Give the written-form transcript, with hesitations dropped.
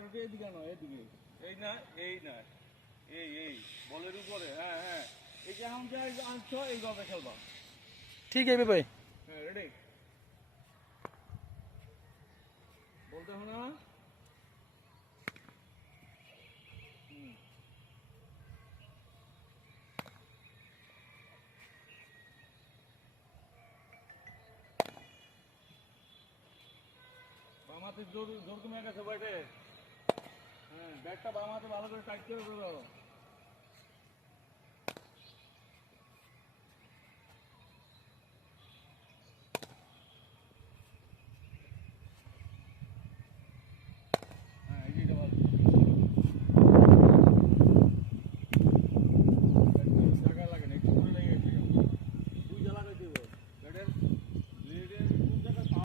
কাটে এদিকে না এদিকে এই না এই না এই বলের উপরে হ্যাঁ হ্যাঁ এই যে এখন যা আনছো এইভাবে খেলবা ঠিক এইভাবে হ্যাঁ রেডি বলতে হবে না বাম হাতে জোর জোর কমে গেছে বাইটে হ্যাঁ ব্যাগটা বাম হাতে ভালো করে টাইট করে ধরো